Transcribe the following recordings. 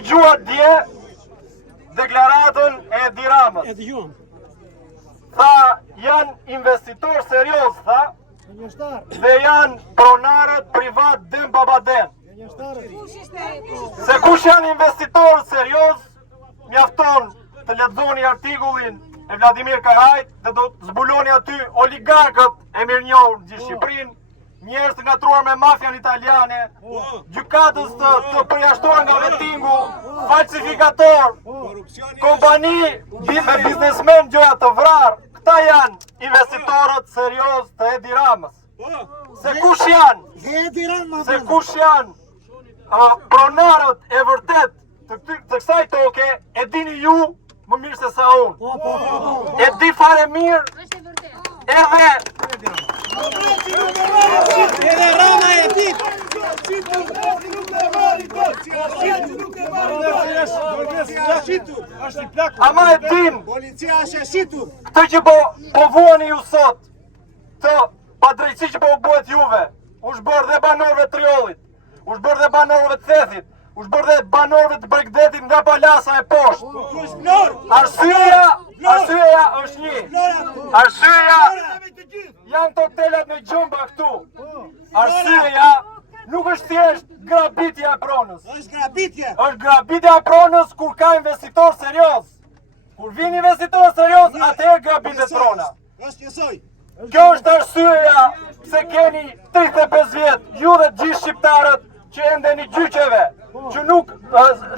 dëgjuar dje deklaratën e Edi Ramës. Tha janë investitor serioz, tha, dhe janë pronarët privat den babaden. Se kush janë investitor serioz, mjafton të lexoni artikullin e Vladimir Karajt dhe do të zbuloni aty oligarkët e mirënjohur në gjithë Shqipërinë, njerëz të ngatruar me mafian italiane, gjykatës të përjashtuar nga vettingu, falsifikator, kompani me biznesmen gjëra të vrarë. Këta janë investitorët serioz të Edi Ramës. Se kush janë? Se kush janë pronarët e vërtet të kësaj toke, e dini ju më mirë se sa unë. E di fare mirë edhe Rama e dit. ama e din Policia është e shitur. këtë që po vuani ju sot, të padrejtësi që po bëhet juve, u shbër dhe banorëve të Triollit, u shbër dhe banorëve të Thethit, u shbër dhe banorëve të Bregdetit nga Palasa e poshtë. Arsyeja është një. Arsyeja janë hotelat me gjumba këtu. Arsyeja nuk është thjesht grabitja e pronës. Është grabitje. Është grabitja e pronës kur ka investitor serioz. Kur vin investitor serioz, atëherë grabitet prona. Është njësoj. Kjo është arsyeja pse keni 35 vjet, ju dhe gjithë shqiptarët që endeni gjyqeve, që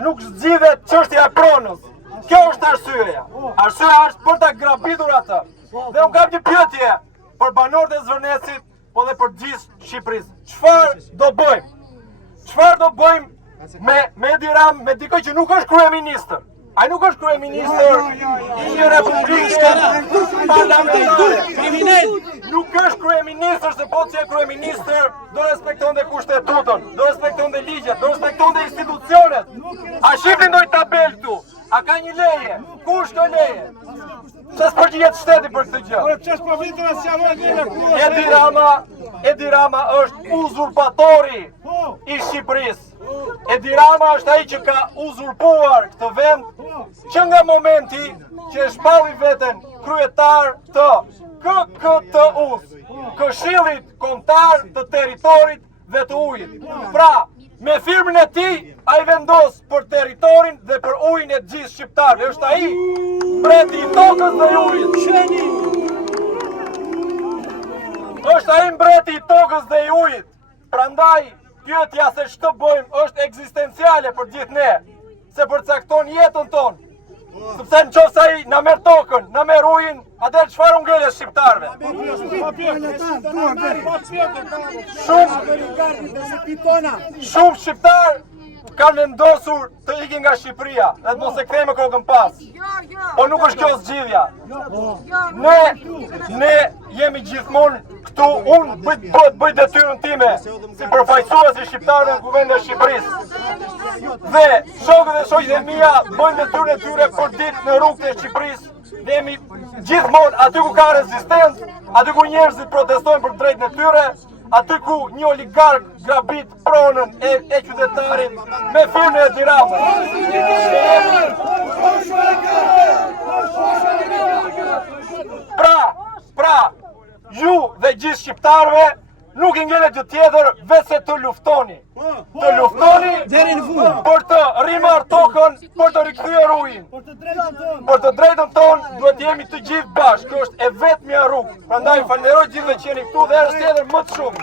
nuk zgjidhet çështja e pronës. Kjo është arsyeja. Arsyeja është për ta grabitur atë. Dhe unë kam një pyetje për banorët e Zvërnesit, po dhe për gjithë Shqipërisë. Çfarë do bëjmë? Çfarë do bëjmë me Edi Ramë, me dikë që nuk është kryeministër? Ai nuk është kryeministër i një republike parlamentare. Nuk është kryeministër, se po që e kryeministër do respekton dhe kushtetutën, do respekton dhe ligjet, do respekton dhe institucionet. A shifrin doj tabel këtu? A ka një leje? Kush ka leje? Se s'përgjihet shteti për këtë gjë. Edi Rama është uzurpatori i Shqipërisë. Edi Rama është ai që ka uzurpuar këtë vend që nga momenti që e shpalli veten kryetar të KKTU-s, Këshillit Kombëtar të Territorit dhe të Ujit. Pra, me firmën e tij, ai vendos për territorin dhe për ujin e gjithë shqiptarëve. Është ai mbreti i tokës dhe ujit. Është ai mbreti i tokës dhe i ujit. Prandaj, pyetja se ç'të bëjmë është ekzistenciale për gjithë ne, se përcakton jetën tonë. Sepse nëse ai na merr tokën, na merr ujin, atëherë çfarë u ngele shqiptarëve? Shumë shqiptarë kanë vendosur të ikin nga Shqipëria dhe të mos e kthejmë kokën pas. Po nuk është kjo zgjidhja. Ne jemi gjithmonë këtu, unë bëj detyrën time si përfaqësues i shqiptarëve në Kuvendin e Shqipërisë. Dhe shokët e shoqjet e mia bëjnë detyrën e tyre për ditë në rrugët e Shqipërisë. Ne jemi gjithmonë aty ku ka rezistencë, aty ku njerëzit protestojnë për drejtën e tyre, aty ku një oligark grabit pronën e qytetarit me firmën e Edi Ramës. Pra, ju dhe gjithë shqiptarëve nuk i ngjelet gjë tjetër veçse të luftoni. Të luftoni për të rimar tokën, për të rikthyer ujin. Për të drejtën tonë duhet jemi të gjithë bashkë. Kjo është e vetmja rrugë. Prandaj falenderoj gjithëve që jeni këtu dhe herës tjetër më të shumë.